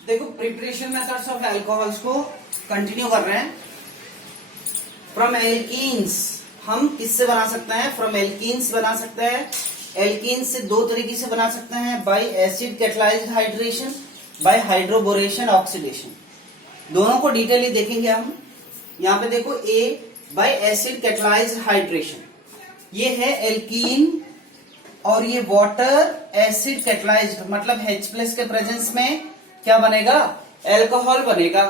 देखो preparation methods of alcohols को continue कर रहे हैं। फ्रॉम एल्कीन्स हम किससे बना सकते हैं? फ्रॉम एल्कीन्स बना सकते हैं। एल्कीन्स से दो तरीके से बना सकते हैं, by acid catalysed hydration, by hydroboration oxidation. दोनों को डिटेली देखेंगे हम। यहाँ पे देखो A by acid catalysed hydration, ये है एल्कीन और ये वाटर एसिड कैटलाइज्ड, मतलब H+ के प्रेजेंस में क्या बनेगा? अल्कोहल बनेगा।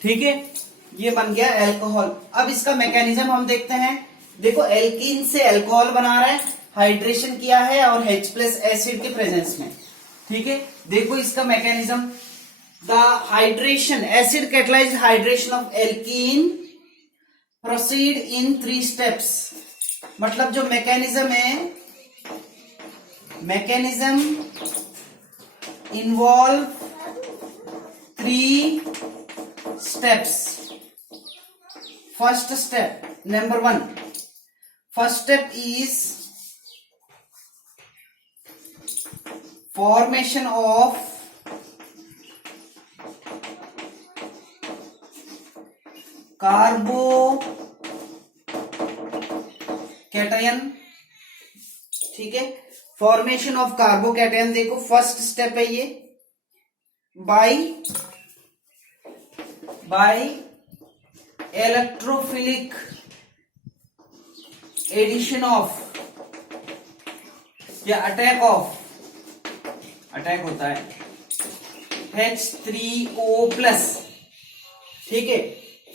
ठीक है, ये बन गया अल्कोहल। अब इसका मैकेनिज्म हम देखते हैं। देखो एल्कीन से अल्कोहल बना रहे हैं, हाइड्रेशन किया है और H+ एसिड के प्रेजेंस में। ठीक है, देखो इसका mechanism. The hydration, acid catalysed hydration of alkene proceed in 3 steps. मतलब जो मैकेनिज्म है, mechanism involve 3 steps. First step, number 1, first step is formation of carbocation. ठीक है, फॉर्मेशन ऑफ कार्बोकैटायन। देखो फर्स्ट स्टेप है ये, बाय इलेक्ट्रोफिलिक एडिशन ऑफ या attack होता है H3O+। ठीक है,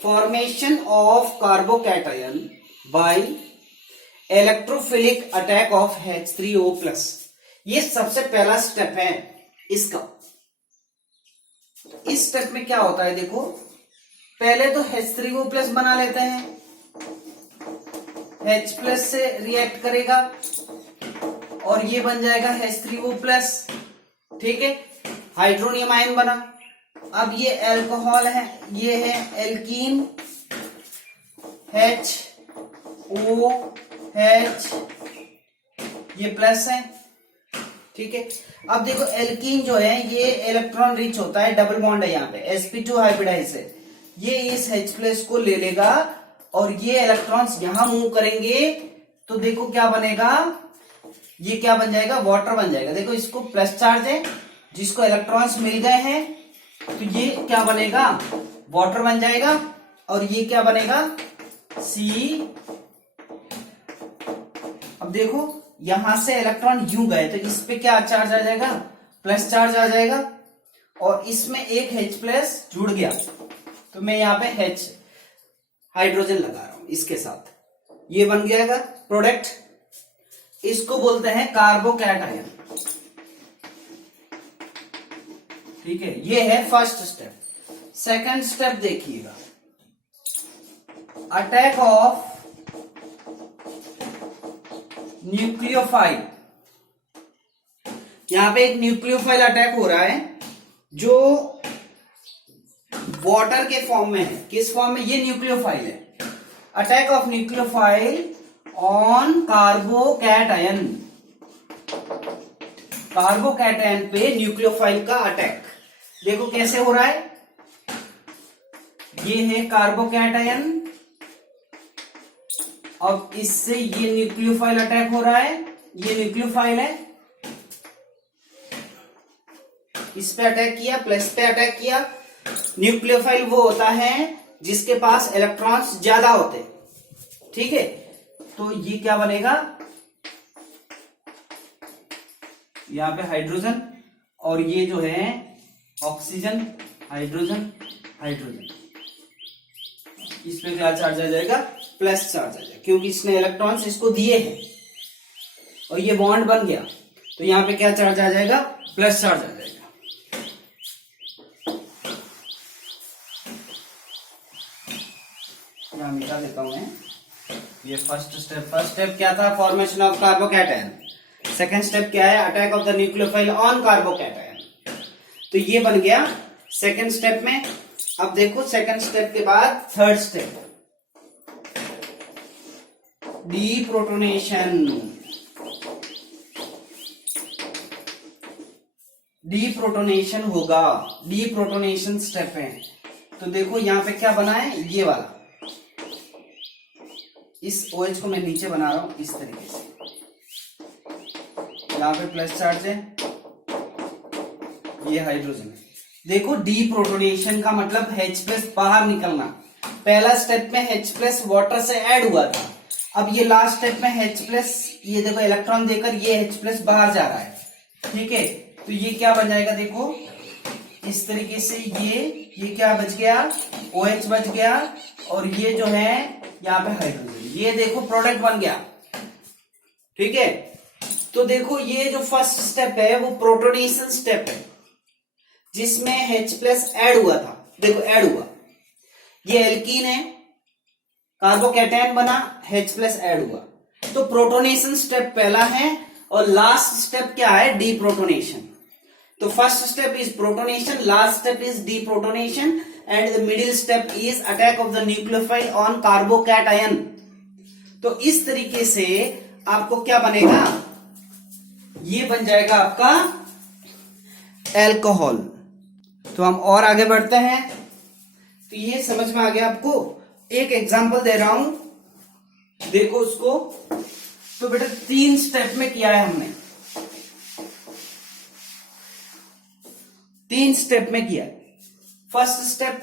formation of carbocation by electrophilic attack of H3O+। ये सबसे पहला स्टेप है इसका। इस स्टेप में क्या होता है? देखो पहले तो H3O+ बना लेते हैं, H+ से रिएक्ट करेगा और ये बन जाएगा H3O+। ठीक है, हाइड्रोनियम आयन बना। अब ये अल्कोहल है, ये है एल्कीन HOH, ये प्लस है। ठीक है, अब देखो एल्कीन जो है ये इलेक्ट्रॉन रिच होता है, डबल बॉन्ड है यहाँ पे, sp2 हाइब्रिडाइज है। ये इस H+ को ले लेगा और ये इलेक्ट्रॉन्स यहां मूव करेंगे तो देखो क्या बनेगा? ये क्या बन जाएगा? वाटर बन जाएगा। देखो इसको प्लस चार्ज है, जिसको इलेक्ट्रॉन्स मिल गए हैं तो ये क्या बनेगा? वाटर बन जाएगा। और ये क्या बनेगा? C। अब देखो यहां से इलेक्ट्रॉन यूं गए तो इस पे क्या चार्ज आ जाएगा? प्लस चार्ज आ जाएगा और इसमें एक H+ जुड़ गया तो मैं यहाँ पे H हाइड्रोजन लगा रहा हूं इसके साथ, ये बन जाएगा प्रोडक्ट। इसको बोलते हैं कार्बोकैटायन। ठीक है, ये है फर्स्ट स्टेप। सेकंड स्टेप देखिएगा, अटैक ऑफ न्यूक्लियोफाइल। यहां पे एक न्यूक्लियोफाइल अटैक हो रहा है जो वाटर के फॉर्म में है। किस फॉर्म में? ये न्यूक्लियोफाइल है। Attack of nucleophile on carbocation. Carbocation पे न्यूक्लियोफाइल का अटैक देखो कैसे हो रहा है। ये है कार्बोकैटायन, अब इससे ये न्यूक्लियोफाइल अटैक हो रहा है। ये न्यूक्लियोफाइल है, इस पे अटैक किया, प्लस पे अटैक किया। न्यूक्लियोफाइल वो होता है जिसके पास इलेक्ट्रॉन्स ज्यादा होते। ठीक है, तो ये क्या बनेगा? यहां पे हाइड्रोजन और ये जो है ऑक्सीजन, हाइड्रोजन हाइड्रोजन। इस पे क्या चार्ज आ जाएगा? प्लस चार्ज आ जाएगा, क्योंकि इसने इलेक्ट्रॉन्स इसको दिए हैं और ये बॉन्ड बन गया तो यहां पे क्या चार्ज आ जाएगा? प्लस चार्ज आ जाएगा। यहां मिटा देता हूं मैं। ये फर्स्ट स्टेप क्या था? Formation of carbocation. Second step क्या है? Attack of the nucleophile on carbocation. तो ये बन गया सेकंड स्टेप में। अब देखो सेकंड स्टेप के बाद थर्ड स्टेप, डीप्रोटोनेशन। डीप्रोटोनेशन होगा, डीप्रोटोनेशन स्टेप है। तो देखो यहाँ पे क्या बना है, ये वाला, इस OH को मैं नीचे बना रहा हूं इस तरीके से, यहाँ पे प्लस चार्ज है, ये हाइड्रोजन है। देखो डीप्रोटोनेशन का मतलब H+ बाहर निकलना। पहला स्टेप में H+ वाटर से ऐड हुआ था, अब ये लास्ट स्टेप में H+, ये देखो इलेक्ट्रॉन देकर ये H+ बाहर जा रहा है, ठीक है। तो ये क्या बन जाएगा, देखो इस तरीके से, ये क्या बच गया, OH बच गया, और ये जो है यहाँ पे हाइड्रोजन, ये देखो प्रोडक्ट बन गया, ठीक है। तो देखो ये जो फर्स्ट स्टेप है वो प्रोटोनेशन स्टेप है, जिसमें H+ ऐड हुआ था, देखो ऐड हुआ, ये एल्कीन है, कार्बोकैटायन बना, H+ ऐड हुआ। तो प्रोटोनेशन स्टेप पहला है, और लास्ट स्टेप क्या है, डीप्रोटोनेशन। तो first step is protonation, last step is deprotonation, and the middle step is attack of the nucleophile on carbocation. तो इस तरीके से आपको क्या बनेगा, ये बन जाएगा आपका अल्कोहल। तो हम और आगे बढ़ते हैं। तो ये समझ में आ गया आपको। एक एग्जांपल दे रहा हूं, देखो उसको। तो बेटा 3 स्टेप में किया है हमने, 3 स्टेप में किया। फर्स्ट स्टेप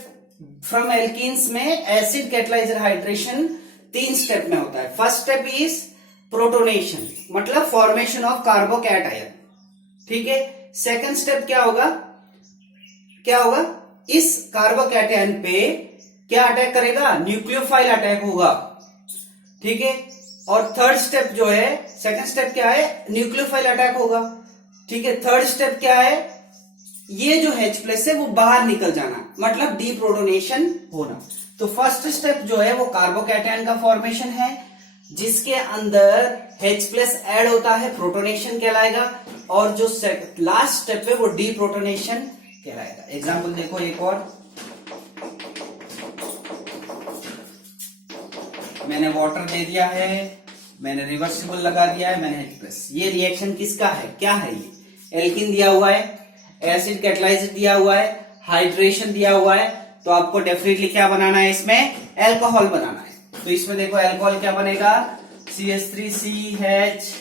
फ्रॉम एल्कीन्स में एसिड कैटलाइजर हाइड्रेशन 3 स्टेप में होता है। फर्स्ट स्टेप इज प्रोटोनेशन, मतलब फॉर्मेशन ऑफ कार्बोकैटायन, ठीक है। सेकंड स्टेप क्या होगा, इस कार्बोकैटायन पे क्या अटैक करेगा, न्यूक्लियोफाइल अटैक होगा, ठीक है। और थर्ड स्टेप जो है, सेकंड स्टेप क्या है, न्यूक्लियोफाइल अटैक होगा, ठीक है। थर्ड स्टेप क्या है, ये जो H+ है वो बाहर निकल जाना, मतलब डीप्रोटोनेशन होना। तो फर्स्ट स्टेप जो है वो कार्बोकैटायन का फॉर्मेशन है, जिसके अंदर H+ ऐड होता है, प्रोटोनेशन कहलाएगा। और जो लास्ट स्टेप है वो डीप्रोटोनेशन कहलाएगा। एग्जांपल देखो एक और, मैंने वाटर दे दिया है, मैंने रिवर्सिबल लगा दिया है, मैंने H+। ये रिएक्शन किसका है, क्या है, ये एल्कीन दिया हुआ है, एसिड कैटलाइजर दिया हुआ है, हाइड्रेशन दिया हुआ है। तो आपको डेफिनेटली क्या बनाना है, इसमें अल्कोहल बनाना है। तो इसमें देखो अल्कोहल क्या बनेगा, CH3CH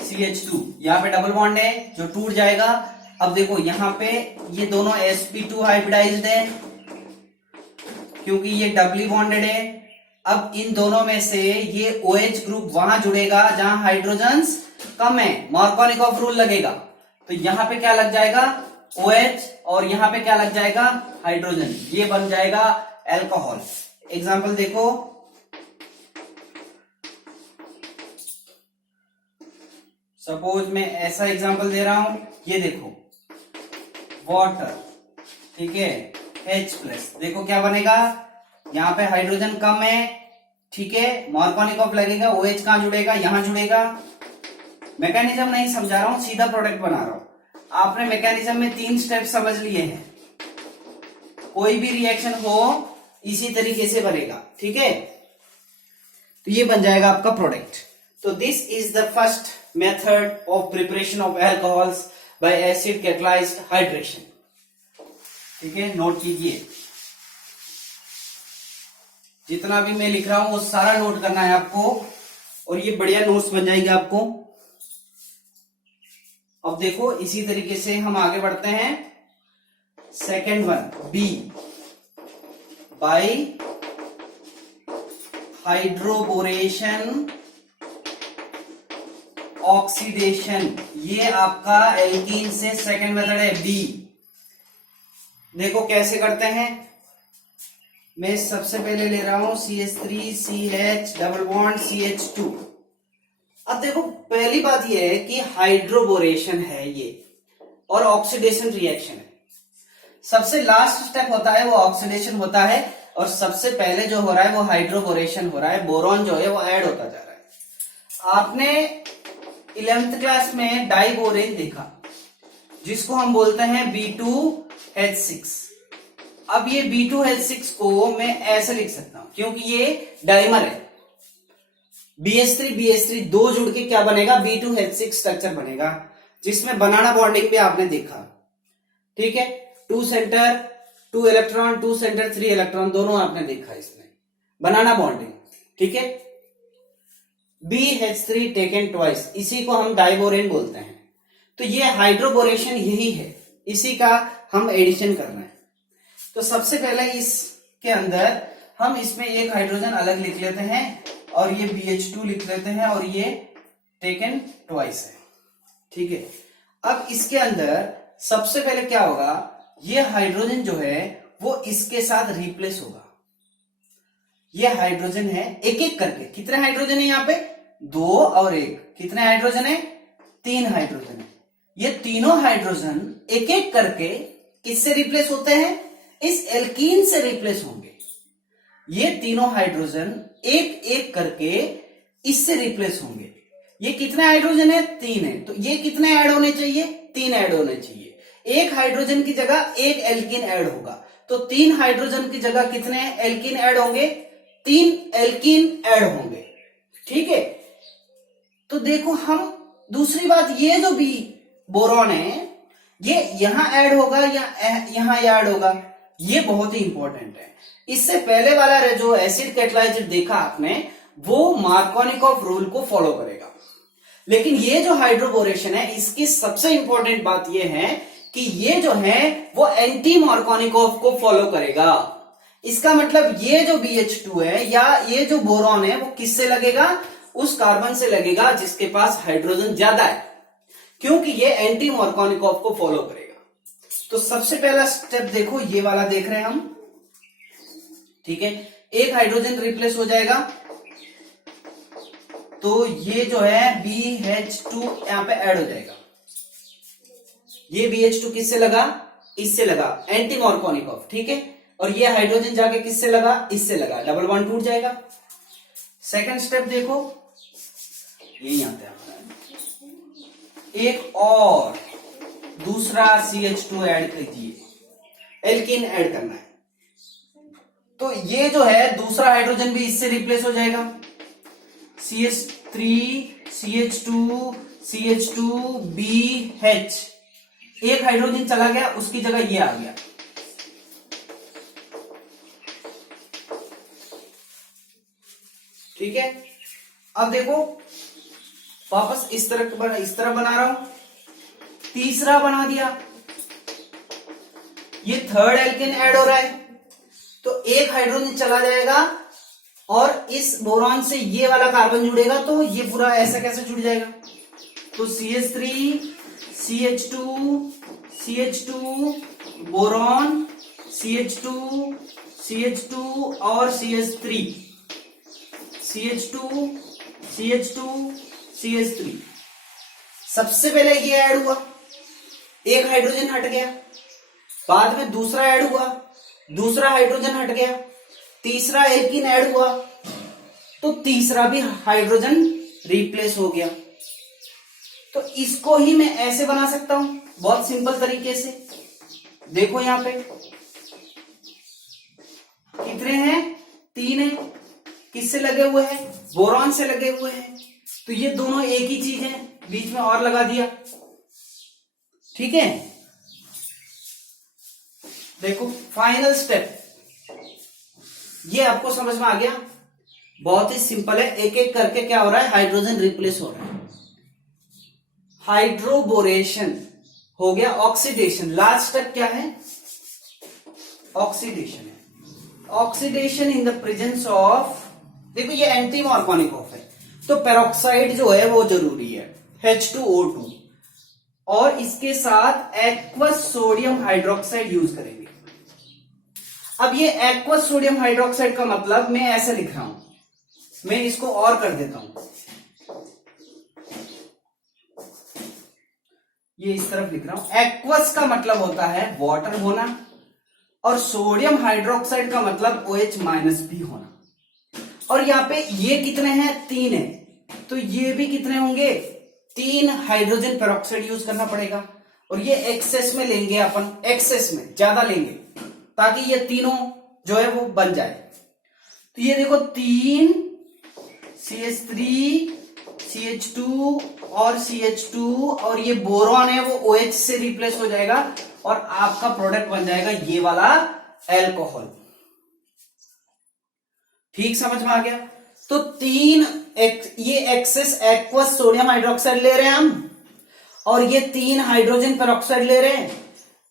CH2, यहाँ पे डबल बॉन्ड है जो टूट जाएगा। अब देखो यहाँ पे ये दोनों sp2 हाइब्रिडाइज्ड है, क्योंकि ये डबली बॉन्डेड है। अब इन दोनों में से ये OH ग्रुप वहां जुड़ेगा जहां हाइड्रोजन्स कम है, मार्कोनिकॉफ रूल लगेगा। तो यहाँ पे क्या लग जाएगा, OH, और यहाँ पे क्या लग जाएगा, हाइड्रोजन, ये बन जाएगा अल्कोहल। एग्जाम्पल देखो, सपोज मैं ऐसा एग्जाम्पल दे रहा हूं, ये देखो वाटर, ठीक है, H+, देखो क्या बनेगा, यहाँ पे हाइड्रोजन कम है, ठीक है, मार्कोनिकॉफ लगेगा, OH कहां जुड़ेगा, यहां जुड़ेगा। मैकेनिज्म नहीं समझा रहा हूं, सीधा प्रोडक्ट बना रहा हूं। आपने मैकेनिज्म में 3 स्टेप समझ लिए हैं, कोई भी रिएक्शन हो इसी तरीके से बनेगा, ठीक है। तो ये बन जाएगा आपका प्रोडक्ट। तो this is the first method of preparation of alcohols bye acid catalysed hydration, ठीक है, नोट कीजिए। जितना भी मैं लिख रहा हूं वो सारा नोट करना है आपको, और ये बढ़िया नोट्स बन जाएंगे आपको। अब देखो इसी तरीके से हम आगे बढ़ते हैं। Second one, B, by hydroboration oxidation, ये आपका एल्कीन से सेकेंड मेथड है, बी। देखो कैसे करते हैं, मैं सबसे पहले ले रहा हूं CH3CH डबल बॉन्ड CH2। अब देखो पहली बात यह है कि हाइड्रोबोरेशन है ये, और ऑक्सीडेशन रिएक्शन है। सबसे लास्ट स्टेप होता है वो ऑक्सीडेशन होता है, और सबसे पहले जो हो रहा है वो हाइड्रोबोरेशन हो रहा है। बोरॉन जो है वो ऐड होता जा रहा है। आपने 11th क्लास में डाइबोरेन देखा, जिसको हम बोलते हैं B2H6। अब ये B2H6 को मैं ऐसे लिख सकता हूं, क्योंकि ये डाइमर है। BH3 दो जुड़ के क्या बनेगा, B2H6 स्ट्रक्चर बनेगा, जिसमें बनाना बॉन्डिंग भी आपने देखा। ठीक है, 2 सेंटर 2 इलेक्ट्रॉन, 2 सेंटर 3 इलेक्ट्रॉन, दोनों आपने देखा इसमें बनाना बॉन्डिंग। ठीक है, BH3 टेकन ट्वाइस, इसी को हम डाइबोरेन बोलते हैं। तो ये हाइड्रोबोरेशन यही है, इसी का हम एडिशन कर रहे हैं। तो सबसे पहले इसके अंदर हम इसमें एक हाइड्रोजन अलग लिख लेते हैं और ये BH2 लिख लेते हैं और ये टेकन ट्वाइस है। ठीक है, अब इसके अंदर सबसे पहले क्या होगा, ये हाइड्रोजन जो है वो इसके साथ रिप्लेस होगा। ये हाइड्रोजन है एक एक करके, कितने हाइड्रोजन है यहाँ पे, 2 और 1, कितने हाइड्रोजन है, 3 हाइड्रोजन है। ये तीनों हाइड्रोजन एक एक करके किससे रिप्लेस होते हैं, इस एल्कीन से रिप्लेस होंगे। ये तीनों हाइड्रोजन एक एक करके इससे रिप्लेस होंगे। ये कितने हाइड्रोजन है, 3 है, तो ये कितने ऐड होने चाहिए, 3 ऐड होने चाहिए। एक हाइड्रोजन की जगह एक एल्कीन ऐड होगा, तो 3 हाइड्रोजन की जगह कितने एल्कीन ऐड होंगे, 3 एल्कीन ऐड होंगे। ठीक है, तो देखो हम दूसरी बात, ये जो भी बोरॉन है ये यहां ऐड होगा या यहां ऐड होगा, ये बहुत ही इंपॉर्टेंट है। इससे पहले वाला जो एसिड कैटालाइजर देखा आपने, वो मार्कोनिकॉफ रूल को फॉलो करेगा, लेकिन ये जो हाइड्रोबोरेशन है इसकी सबसे इंपॉर्टेंट बात ये है कि ये जो है वो एंटी मार्कोनिकॉफ को फॉलो करेगा। इसका मतलब ये जो BH2 है या ये जो बोरॉन है वो किससे लगेगा, उस कार्बन से लगेगा जिसके पास हाइड्रोजन ज्यादा है, क्योंकि ये एंटी मार्कोनिकॉफ को फॉलो करेगा। तो सबसे पहला स्टेप देखो, ये वाला देख रहे हैं हम। ठीक है, एक हाइड्रोजन रिप्लेस हो जाएगा, तो ये जो है BH2 यहां पे ऐड हो जाएगा। ये BH2 किससे लगा, इससे लगा, एंटी मार्कोनिकॉफ। ठीक है, और ये हाइड्रोजन जाके किससे लगा, इससे लगा, डबल बॉन्ड टूट जाएगा। सेकंड स्टेप देखो, ये यहां पे एक और दूसरा CH2 ऐड कीजिए, एल्कीन ऐड करना है। तो ये जो है दूसरा हाइड्रोजन भी इससे रिप्लेस हो जाएगा, CH3 CH2 CH2 BH, एक हाइड्रोजन चला गया, उसकी जगह ये आ गया। ठीक है, अब देखो वापस इस तरह बना रहा हूं, तीसरा बना दिया, ये थर्ड एल्केन ऐड हो रहा है, तो एक हाइड्रोजन चला जाएगा और इस बोरॉन से ये वाला कार्बन जुड़ेगा, तो ये पूरा ऐसा कैसे जुड़ जाएगा, तो CH3 CH2 CH2 boron CH2 CH2 और CH3 CH2 CH2 CH3। सबसे पहले ये ऐड हुआ, एक हाइड्रोजन हट गया, बाद में दूसरा ऐड हुआ, दूसरा हाइड्रोजन हट गया, तीसरा एल्कीन ऐड हुआ, तो तीसरा भी हाइड्रोजन रिप्लेस हो गया। तो इसको ही मैं ऐसे बना सकता हूं बहुत सिंपल तरीके से। देखो यहां पे कितने हैं, 3 है, किससे लगे हुए हैं, बोरॉन से लगे हुए हैं, तो ये दोनों एक ही चीज है, बीच में और लगा दिया। ठीक है, देखो फाइनल स्टेप, ये आपको समझ में आ गया, बहुत ही सिंपल है। एक एक करके क्या हो रहा है, हाइड्रोजन रिप्लेस हो रहा है। हाइड्रोबोरेशन हो गया, ऑक्सीडेशन, लास्ट स्टेप क्या है, ऑक्सीडेशन है। Oxidation in the presence of, देखो ये एंटी मार्कोनिकॉफ है, तो पेरोक्साइड जो है वो जरूरी है, H2O2, और इसके साथ एक्वस सोडियम हाइड्रोक्साइड यूज करेंगे। अब ये एक्वस सोडियम हाइड्रोक्साइड का मतलब मैं ऐसे लिख रहा हूं, मैं इसको और कर देता हूं, ये इस तरफ लिख रहा हूं। एक्वस का मतलब होता है वाटर होना, और सोडियम हाइड्रोक्साइड का मतलब OH माइनस भी होना। और यहां पे ये कितने हैं, 3 है, तो ये भी कितने होंगे, 3 हाइड्रोजन पेरोक्साइड यूज करना पड़ेगा। और ये एक्सेस में लेंगे अपन, एक्सेस में ज्यादा लेंगे ताकि ये तीनों जो है वो बन जाए। तो ये देखो 3 CH3 CH2 और CH2 और ये बोरॉन है वो OH से रिप्लेस हो जाएगा और आपका प्रोडक्ट बन जाएगा ये वाला एल्कोहल। ठीक समझ में आ गया? तो ये एक्सेस एक्वस सोडियम हाइड्रोक्साइड ले रहे हैं हम और ये 3 हाइड्रोजन पेरोक्साइड ले रहे हैं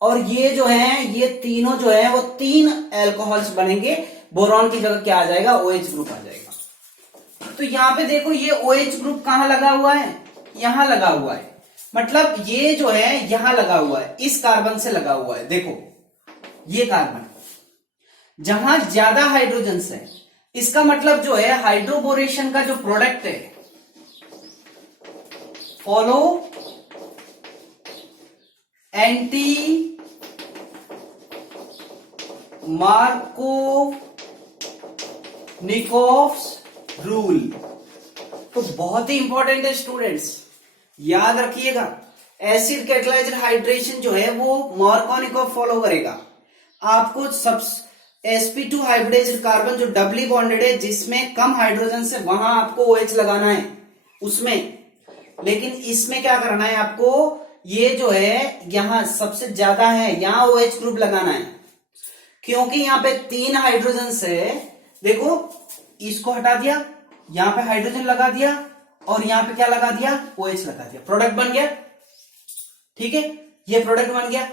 और ये जो है ये तीनों जो है वो 3 एल्कोहल्स बनेंगे। बोरॉन की जगह क्या आ जाएगा? OH ग्रुप आ जाएगा। तो यहां पे देखो ये OH ग्रुप कहां लगा हुआ है? यहां लगा हुआ है, मतलब ये जो है यहां लगा हुआ है, इस कार्बन से लगा हुआ है। देखो ये कार्बन जहां ज्यादा हाइड्रोजन है, इसका मतलब जो है हाइड्रोबोरेशन का जो प्रोडक्ट है, फॉलो एंटी मार्कोनिकोव्स रूल। तो बहुत ही इंपॉर्टेंट है स्टूडेंट्स, याद रखिएगा। एसिड कैटालाइज्ड हाइड्रेशन जो है वो मार्कोनिकोव फॉलो करेगा। आपको सब sp2 हाइब्रिडाइज्ड कार्बन जो डबली बॉन्डेड है, जिसमें कम हाइड्रोजन से, वहां आपको OH लगाना है उसमें। लेकिन इसमें क्या करना है आपको? ये जो है यहां सबसे ज्यादा है, यहां OH ग्रुप लगाना है, क्योंकि यहां पे 3 हाइड्रोजन से, देखो इसको हटा दिया, यहां पे हाइड्रोजन लगा दिया और यहां पे क्या लगा दिया? OH लगा दिया, प्रोडक्ट बन गया। ठीक है, ये प्रोडक्ट बन गया।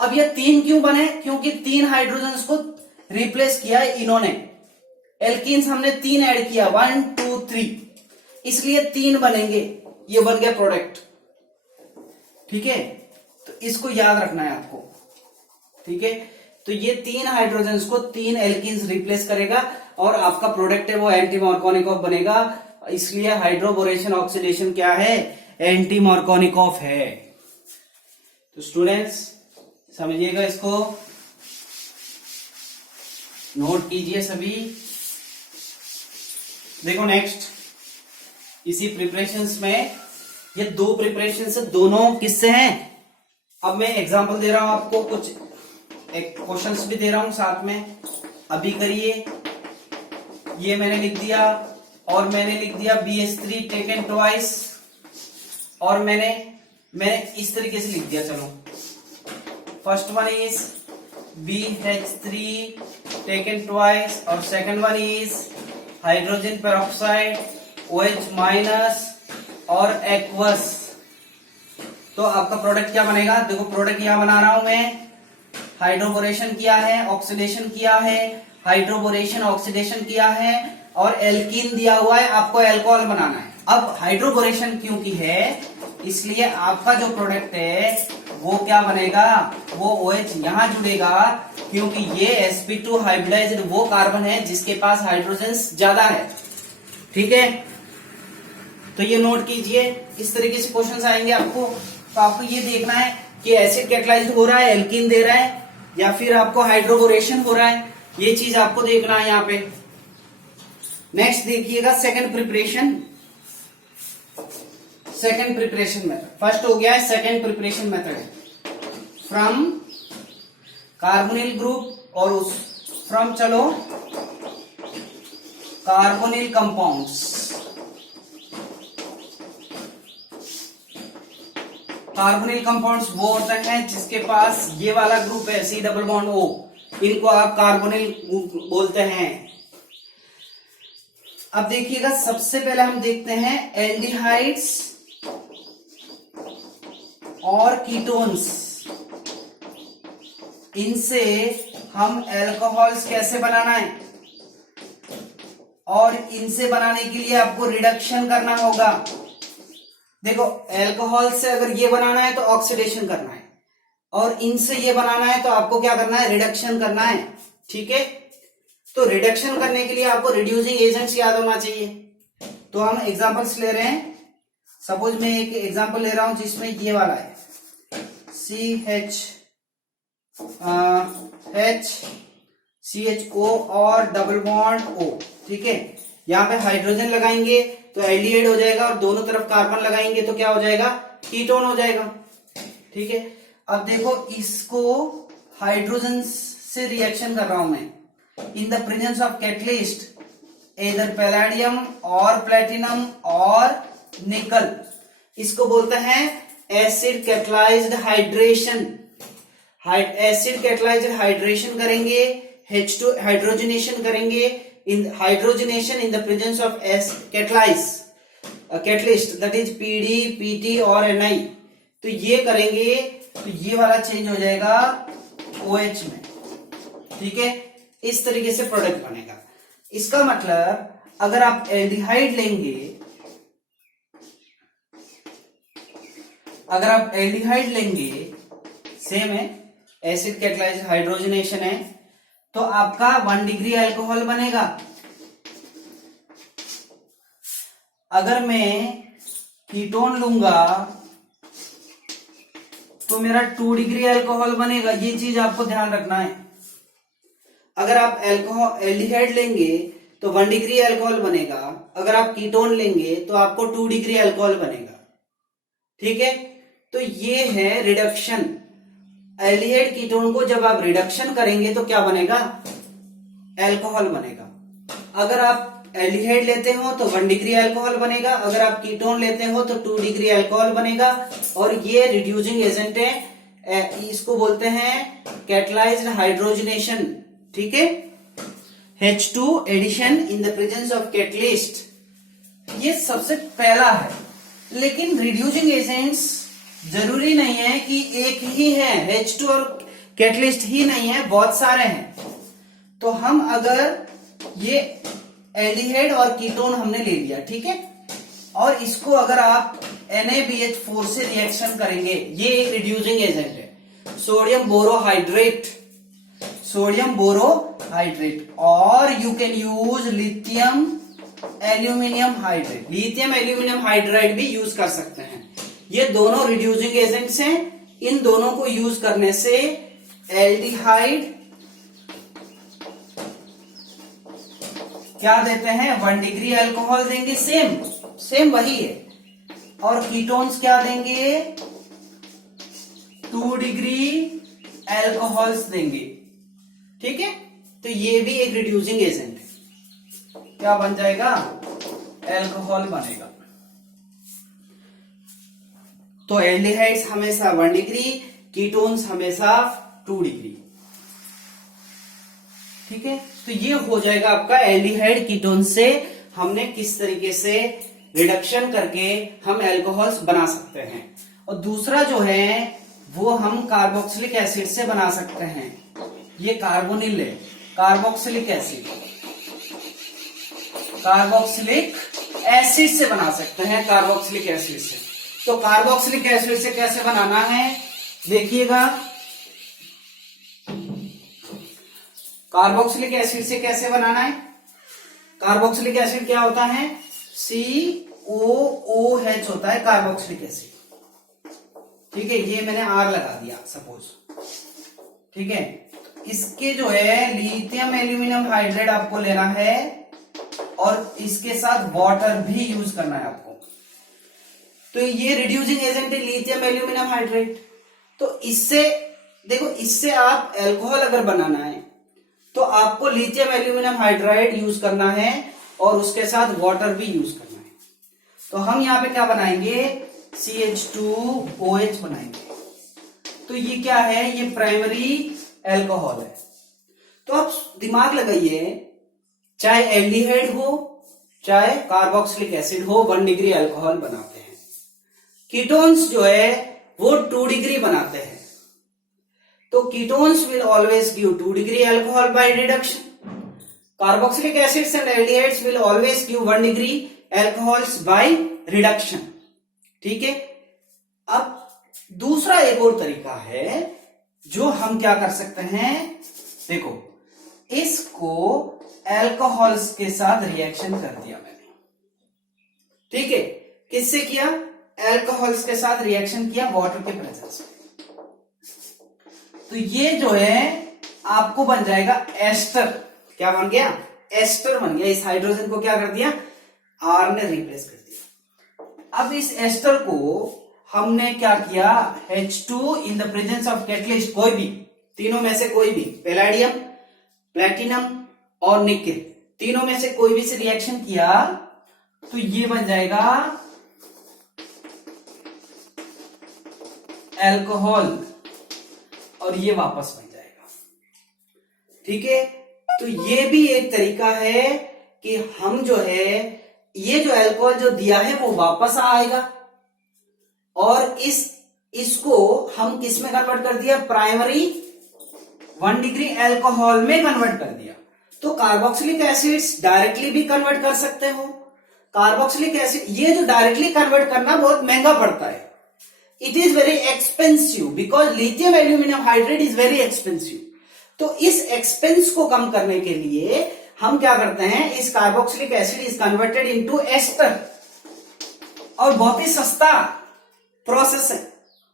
अब ये 3 क्यों बने? क्योंकि 3 हाइड्रोजन को रिप्लेस किया है इन्होंने। एल्कीन्स हमने 3 ऐड किया, 1 2 3, इसलिए 3 बनेंगे, ये बन गया प्रोडक्ट। ठीक है, तो इसको याद रखना है आपको। ठीक है, तो ये 3 हाइड्रोजन को 3 एल्कीन्स रिप्लेस करेगा और आपका प्रोडक्ट है वो एंटी मार्कोनिकोव बनेगा। इसलिए हाइड्रोबोरेशन ऑक्सीडेशन क्या है? एंटी मार्कोनिकोव है। तो स्टूडेंट्स समझिएगा, इसको नोट कीजिए सभी। देखो नेक्स्ट, इसी प्रिपरेशंस में ये 2 प्रिपरेशन से, दोनों किससे हैं? अब मैं एग्जांपल दे रहा हूं आपको, कुछ एक क्वेश्चंस भी दे रहा हूं साथ में, अभी करिए। ये मैंने लिख दिया और मैंने लिख दिया BH3 टेकन ट्वाइस, और मैंने इस तरीके से लिख दिया। चलो, first one is BH3 taken twice और second one is hydrogen peroxide OH minus और एक्वस। तो आपका प्रोडक्ट क्या बनेगा? देखो प्रोडक्ट यहां बना रहा हूं मैं, हाइड्रोबोरेशन किया है, ऑक्सीडेशन किया है, हाइड्रोबोरेशन ऑक्सीडेशन किया है और एल्कीन दिया हुआ है, आपको एल्कोहल बनाना है। अब हाइड्रोबोरेशन क्योंकि है, इसलिए आपका जो प्रोडक्ट है वो क्या बनेगा? वो OH यहां जुड़ेगा, क्योंकि ये sp2 हाइब्रिडाइज्ड वो कार्बन है जिसके पास हाइड्रोजन ज्यादा है। ठीक है, तो ये नोट कीजिए, इस तरीके से क्वेश्चंस आएंगे आपको। तो आपको ये देखना है कि एसिड कैटालाइज्ड हो रहा है, एल्कीन दे रहा है, या फिर आपको हाइड्रोबोरेशन हो रहा है, ये चीज आपको देखना है यहाँ पे। नेक्स्ट देखिएगा, सेकंड प्रिपरेशन मेथड। फर्स्ट हो गया है second preparation method from carbonyl group और उस फ्रॉम, चलो कार्बोनिल कंपाउंड्स। कार्बोनिल कंपाउंड्स वो होते हैं जिसके पास ये वाला ग्रुप है C डबल बॉन्ड O, इनको आप कार्बोनिल बोलते हैं। अब देखिएगा, सबसे पहले हम देखते हैं एल्डिहाइड्स और कीटोन्स। इनसे हम एल्कोहल्स कैसे बनाना है, और इनसे बनाने के लिए आपको रिडक्शन करना होगा। देखो एल्कोहल से अगर ये बनाना है तो ऑक्सीडेशन करना है, और इनसे ये बनाना है तो आपको क्या करना है? रिडक्शन करना है। ठीक है, तो रिडक्शन करने के लिए आपको रिड्यूसिंग एजेंट्स याद होना चाहिए। तो हम एग्जांपल्स ले रहे हैं। सपोज मैं एक एग्जांपल ले रहा हूं जिसमें ये वाला है CHO और डबल बॉन्ड O। ठीक है, यहाँ पे हाइड्रोजन लगाएंगे तो एल्डिहाइड हो जाएगा, और दोनों तरफ कार्बन लगाएंगे तो क्या हो जाएगा? कीटोन हो जाएगा। ठीक है, अब देखो इसको हाइड्रोजन से रिएक्शन कर रहा हूं मैं in the presence of catalyst, इधर पैलेडियम और प्लेटिनम और निकल। इसको बोलते हैं acid catalysed hydration. Acid catalysed hydration करेंगे, H2 हाइड्रोजनेशन करेंगे, in hydrogenation in the presence of catalyst that is PD, PT और Ni। तो ये करेंगे तो ये वाला चेंज हो जाएगा OH में, ठीक है। इस तरीके से प्रोडक्ट बनेगा। इसका मतलब अगर आप एल्डिहाइड लेंगे, सेम है, एसिड कैटलाइज्ड हाइड्रोजनेशन है, तो आपका 1 डिग्री अल्कोहल बनेगा। अगर मैं कीटोन लूंगा तो मेरा 2 डिग्री अल्कोहल बनेगा। ये चीज आपको ध्यान रखना है। अगर आप एल्डिहाइड लेंगे तो 1 डिग्री अल्कोहल बनेगा, अगर आप कीटोन लेंगे तो आपको 2 डिग्री अल्कोहल बनेगा, ठीक है। तो ये है रिडक्शन। एल्डिहाइड कीटोन को जब आप रिडक्शन करेंगे तो क्या बनेगा, अल्कोहल बनेगा। अगर आप एल्डिहाइड लेते हो तो 1 डिग्री अल्कोहल बनेगा, अगर आप कीटोन लेते हो तो 2 डिग्री अल्कोहल बनेगा। और ये रिड्यूसिंग एजेंट है, इसको बोलते हैं कैटलाइज्ड हाइड्रोजनेशन, ठीक है। H2 addition in the presence of catalyst, ये सबसे पहला है। लेकिन रिड्यूसिंग एजेंट्स जरूरी नहीं है कि एक ही है, H2 और कैटलिस्ट ही नहीं है, बहुत सारे हैं। तो हम अगर ये एल्डिहाइड और कीटोन हमने ले लिया, ठीक है, और इसको अगर आप NaBH4 से रिएक्शन करेंगे, ये एक रिड्यूसिंग एजेंट है, सोडियम बोरोहाइड्रेट, और you can use lithium aluminium hydride भी यूज कर सकते हैं। ये दोनों रिड्यूसिंग एजेंट्स हैं। इन दोनों को यूज करने से एल्डिहाइड क्या देते हैं, 1 डिग्री अल्कोहल देंगे, सेम वही है। और कीटोन्स क्या देंगे, 2 डिग्री अल्कोहल्स देंगे, ठीक है। तो ये भी एक रिड्यूसिंग एजेंट है। क्या बन जाएगा, अल्कोहल बनेगा। तो एल्डिहाइड्स हमेशा 1 डिग्री, कीटोन्स हमेशा 2 डिग्री, ठीक है। तो ये हो जाएगा आपका एल्डिहाइड कीटोन से हमने किस तरीके से रिडक्शन करके हम अल्कोहल्स बना सकते हैं। और दूसरा जो है वो हम कार्बोक्सिलिक एसिड से बना सकते हैं। ये कार्बोनिल है, कार्बोक्सिलिक एसिड से बना सकते हैं, कार्बोक्सिलिक एसिड से। तो कार्बोक्सिलिक एसिड से कैसे बनाना है देखिएगा। कार्बोक्सिलिक एसिड से कैसे बनाना है, कार्बोक्सिलिक एसिड क्या होता है, COOH होता है कार्बोक्सिलिक एसिड, ठीक है। ये मैंने R लगा दिया सपोज, ठीक है। इसके जो है लिथियम एल्यूमिनियम हाइड्राइड आपको लेना है और इसके साथ वाटर भी यूज करना है आपको। तो ये रिड्यूसिंग एजेंट है लिथियम एल्यूमिनियम हाइड्राइड। तो इससे देखो, इससे आप अल्कोहल अगर बनाना है तो आपको लिथियम एल्यूमिनियम हाइड्राइड यूज करना है और उसके साथ वाटर भी यूज करना है। तो हम यहां पे क्या बनाएंगे, CH2OH बनाएंगे। तो ये क्या है, ये प्राइमरी अल्कोहल है। तो आप दिमाग लगाइए, चाहे एल्डिहाइड हो चाहे कार्बोक्सिलिक एसिड हो, 1 डिग्री अल्कोहल बनाते हैं। कीटोन्स जो है वो 2 डिग्री बनाते हैं। तो ketones will always give 2 degree alcohol by reduction. Carboxylic acids and aldehydes will always give 1 degree alcohols by reduction, ठीक है। अब दूसरा एक और तरीका है जो हम क्या कर सकते हैं, देखो इसको अल्कोहल्स के साथ रिएक्शन कर दिया मैंने, ठीक है। किससे किया, अल्कोहल्स के साथ रिएक्शन किया वाटर के प्रेजेंस में। तो ये जो है आपको बन जाएगा एस्टर। क्या बन गया, एस्टर बन गया। इस हाइड्रोजन को क्या कर दिया, R ने रिप्लेस कर दिया। अब इस एस्टर को हमने क्या किया, H2 in the presence of catalyst, कोई भी तीनों में से कोई भी, पैलेडियम, प्लेटिनम और निकेल, तीनों में से कोई भी से रिएक्शन किया तो ये बन जाएगा अल्कोहल और ये वापस बन जाएगा। ठीक है, तो ये भी एक तरीका है कि हम जो है ये जो अल्कोहल जो दिया है वो वापस आएगा और इसको हम किस में कन्वर्ट कर दिया, प्राइमरी 1 डिग्री अल्कोहल में कन्वर्ट कर दिया। तो कार्बोक्सिलिक एसिड्स डायरेक्टली भी कन्वर्ट कर सकते हो। कार्बोक्सिलिक एसिड ये जो डायरेक्टली कन्वर्ट करना बहुत महंगा पड़ता है, it is very expensive because lithium aluminium hydrate is very expensive. तो इस एक्सपेंस को कम करने के लिए हम क्या करते हैं, इस carboxylic acid is converted into ester और बहुत ही सस्ता प्रोसेस है।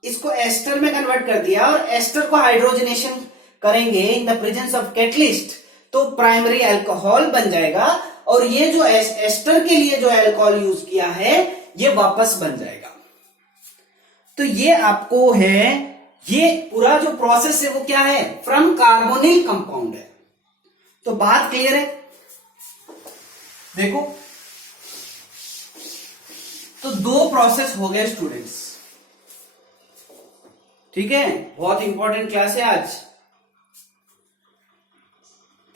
इसको एस्टर में कन्वर्ट कर दिया और एस्टर को हाइड्रोजनेशन करेंगे इन द प्रेजेंस ऑफ कैटलिस्ट तो प्राइमरी अल्कोहल बन जाएगा और ये जो एस्टर के लिए जो अल्कोहल यूज किया है ये वापस बन जाएगा। तो ये आपको है, ये पूरा जो प्रोसेस है वो क्या है, फ्रॉम कार्बोनिल कंपाउंड है। तो बात क्लियर है। देखो तो दो प्रोसेस हो गए स्टूडेंट्स। ठीक है, बहुत इंपॉर्टेंट क्लास है आज,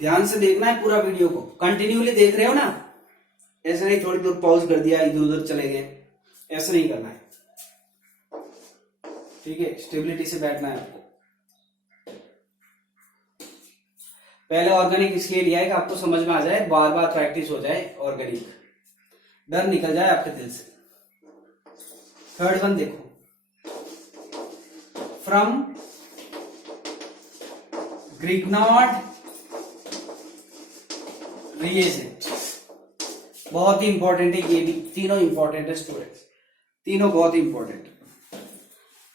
ध्यान से देखना है पूरा वीडियो को, कंटिन्यूली देख रहे हो ना, ऐसे नहीं थोड़ी दूर पॉज कर दिया इधर उधर चले गए, ऐसा नहीं करना है। ठीक है, स्टेबिलिटी से बैठना है आपको। पहले ऑर्गेनिक इसलिए लिया है कि आपको समझ में आ जाए, बार बार प्रैक्टिस हो जाए, ऑर्गेनिक डर निकल जाए आपके दिल से। थर्ड वन देखो, फ्रॉम ग्रिग्नॉड रिएजेंट, बहुत ही इंपॉर्टेंट है, ये भी तीनों इंपॉर्टेंट है स्टूडेंट्स, तीनों बहुत इंपॉर्टेंट है,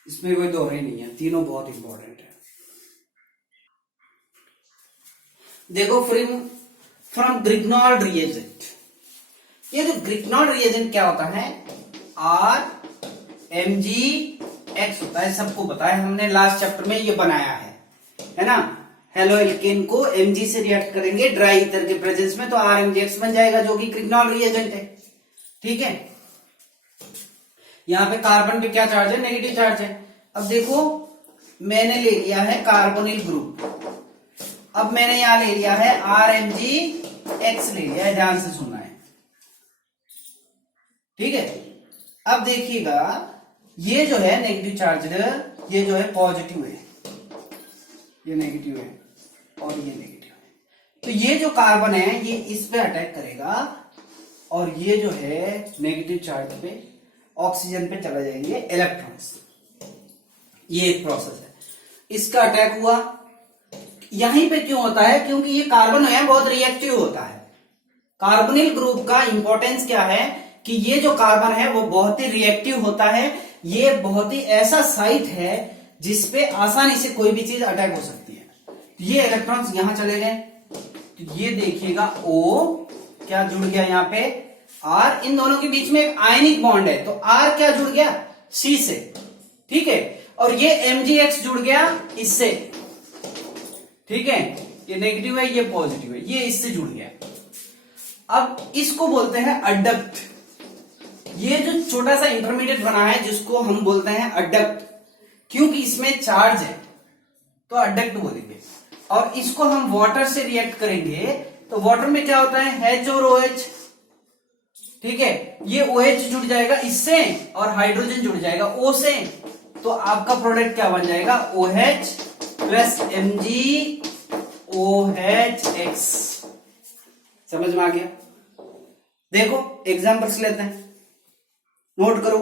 इसमें कोई दो ही नहीं है, तीनों बहुत इंपॉर्टेंट है। देखो फ्रॉम ग्रिग्नॉड रिएजेंट, ये जो ग्रिग्नॉड रिएजेंट क्या होता है, RMgX होता है, सबको पता है, हमने लास्ट चैप्टर में ये बनाया है ना। हेलो एल्केन को Mg से रिएक्ट करेंगे ड्राई ईथर के प्रेजेंस में तो RMgX बन जाएगा जो कि ग्रिग्नॉड रिएजेंट है। ठीक है, यहां पे कार्बन पे क्या चार्ज है, नेगेटिव चार्ज है। अब देखो मैंने ले लिया है कार्बोनिल ग्रुप, अब मैंने यहां ले लिया है RMgX ले लिया है, ध्यान से सुनना है। ठीक है, अब देखिएगा ये जो है नेगेटिव चार्ज, ये जो है पॉजिटिव है, ये नेगेटिव है और ये नेगेटिव है। तो ये जो कार्बन है ये इस पे अटैक करेगा और ये जो है नेगेटिव चार्ज पे ऑक्सीजन पे चला जाएंगे इलेक्ट्रॉन्स। ये एक प्रोसेस है, इसका अटैक हुआ यहीं पे क्यों होता है, क्योंकि ये कार्बन है बहुत रिएक्टिव होता है। कार्बोनिल ग्रुप का इंपॉर्टेंस क्या है कि ये जो कार्बन है वो बहुत ही रिएक्टिव होता है, ये बहुत ही ऐसा साइट है जिसपे आसानी से कोई भी चीज अटैक हो सकती है। तो ये इलेक्ट्रॉन्स यहां चले गए, तो ये देखिएगा O क्या जुड़ गया यहाँ पे R, इन दोनों के बीच में एक आयनिक बॉन्ड है तो R क्या जुड़ गया C से। ठीक है, और ये MgX जुड़ गया इससे। ठीक है, ये नेगेटिव है ये पॉजिटिव है, ये इससे जुड़ गया। अब इसको बोलते हैं अडक्ट, ये जो छोटा सा इंटरमीडिएट बना है जिसको हम बोलते हैं अडक्ट, क्योंकि इसमें चार्ज है तो अडक्ट बोलेंगे। और इसको हम वाटर से रिएक्ट करेंगे तो वाटर में क्या होता है H और OH। ठीक है, ये OH जुड़ जाएगा इससे और हाइड्रोजन जुड़ जाएगा O से, तो आपका प्रोडक्ट क्या बन जाएगा OH प्लस MgOHX। समझ में आ गया। देखो एग्जांपल्स लेते हैं, नोट करो।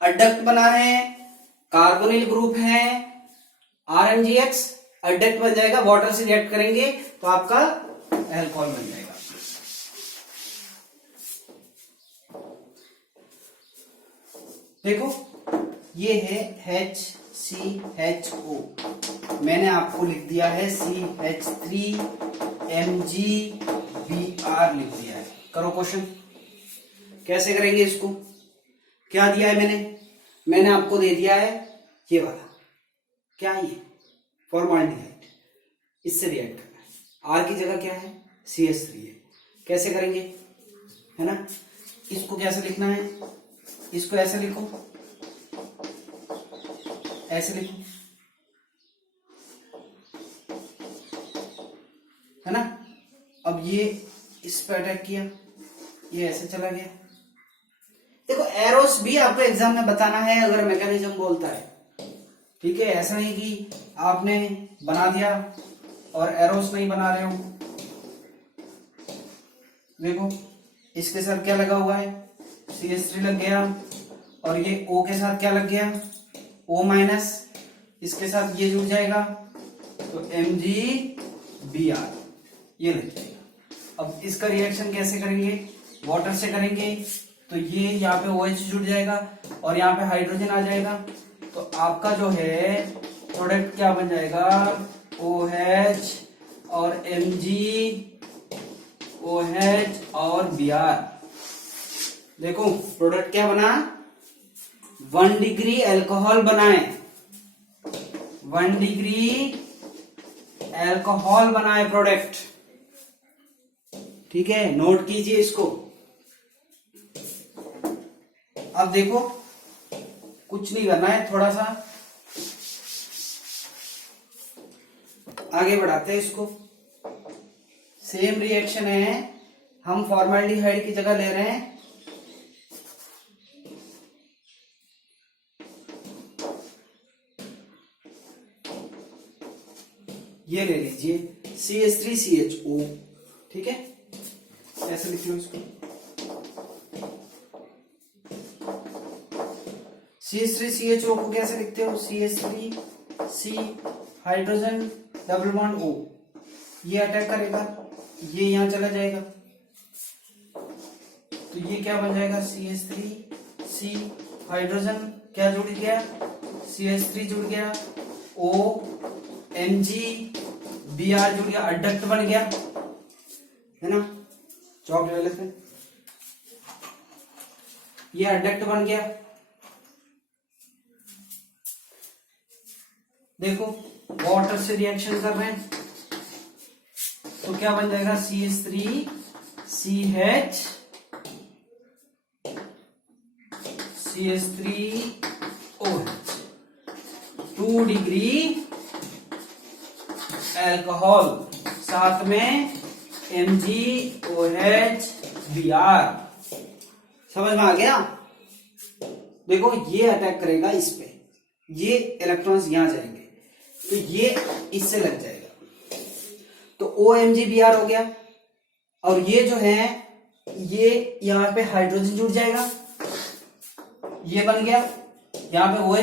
अडक्ट बना है, कार्बोनिल ग्रुप है, RMgX, अडक्ट बन जाएगा, वाटर से रिएक्ट करेंगे तो आपका अल्कोहल बन जाएगा। देखो ये है HCHO, मैंने आपको लिख दिया है CH3MgBr लिख दिया है। करो क्वेश्चन, कैसे करेंगे इसको, क्या दिया है मैंने आपको दे दिया है ये वाला, क्या ये फॉर्माल्डिहाइड, इससे रिएक्ट करना है। R की जगह क्या है CH3 है। कैसे करेंगे, है ना? इसको कैसे लिखना है, इसको ऐसे लिखो, ऐसे लिखो, है ना? अब ये इस पे अटैक किया, ये ऐसे चला गया। देखो एरोस भी आपको एग्जाम में बताना है अगर मैकेनिज्म बोलता है, ठीक है? ऐसा नहीं कि आपने बना दिया और एरोस नहीं बना रहे हो। देखो इसके साथ क्या लगा हुआ है, CH3 लग गया, और ये O के साथ क्या लग गया, O-, इसके साथ ये जुड़ जाएगा तो MgBr, ये लग जाएगा। अब इसका रिएक्शन कैसे करेंगे, वाटर से करेंगे, तो ये यहाँ पे OH जुड़ जाएगा और यहाँ पे हाइड्रोजन आ जाएगा, तो आपका जो है प्रोडक्ट क्या बन जाएगा, OH और MgOH और Br। देखो प्रोडक्ट क्या बना, 1 डिग्री अल्कोहल बनाए, 1 डिग्री अल्कोहल बनाए प्रोडक्ट, ठीक है? नोट कीजिए इसको। अब देखो कुछ नहीं करना है, थोड़ा सा आगे बढ़ाते हैं इसको। सेम रिएक्शन है, हम फॉर्मल्डिहाइड की जगह ले रहे हैं ये ले लीजिए CH3CHO, ठीक है? ऐसे लिख लो इसको, CH3CHO को कैसे लिखते हो, CH3C hydrogen double bond O, ये अटैक करेगा, ये यहां चला जाएगा, तो ये क्या बन जाएगा, CH3C हाइड्रोजन क्या जुड़ गया, CH3 जुड़ गया, O MgBr जुड़ गया, अडक्ट बन गया, है ना? चौक ले लेते हैं, ये अडक्ट बन गया। देखो वाटर से रिएक्शन कर रहे हैं तो क्या बन जाएगा, CH3CH CH3OH, 2 डिग्री अल्कोहल, साथ में MgOH Br। समझ में आ गया? देखो ये अटैक करेगा इस पे, ये इलेक्ट्रॉन्स यहां जाएंगे तो ये इससे लग जाएगा, तो OMgBr हो गया, और ये जो है ये यहां पे हाइड्रोजन जुड़ जाएगा, ये बन गया, यहां पे OH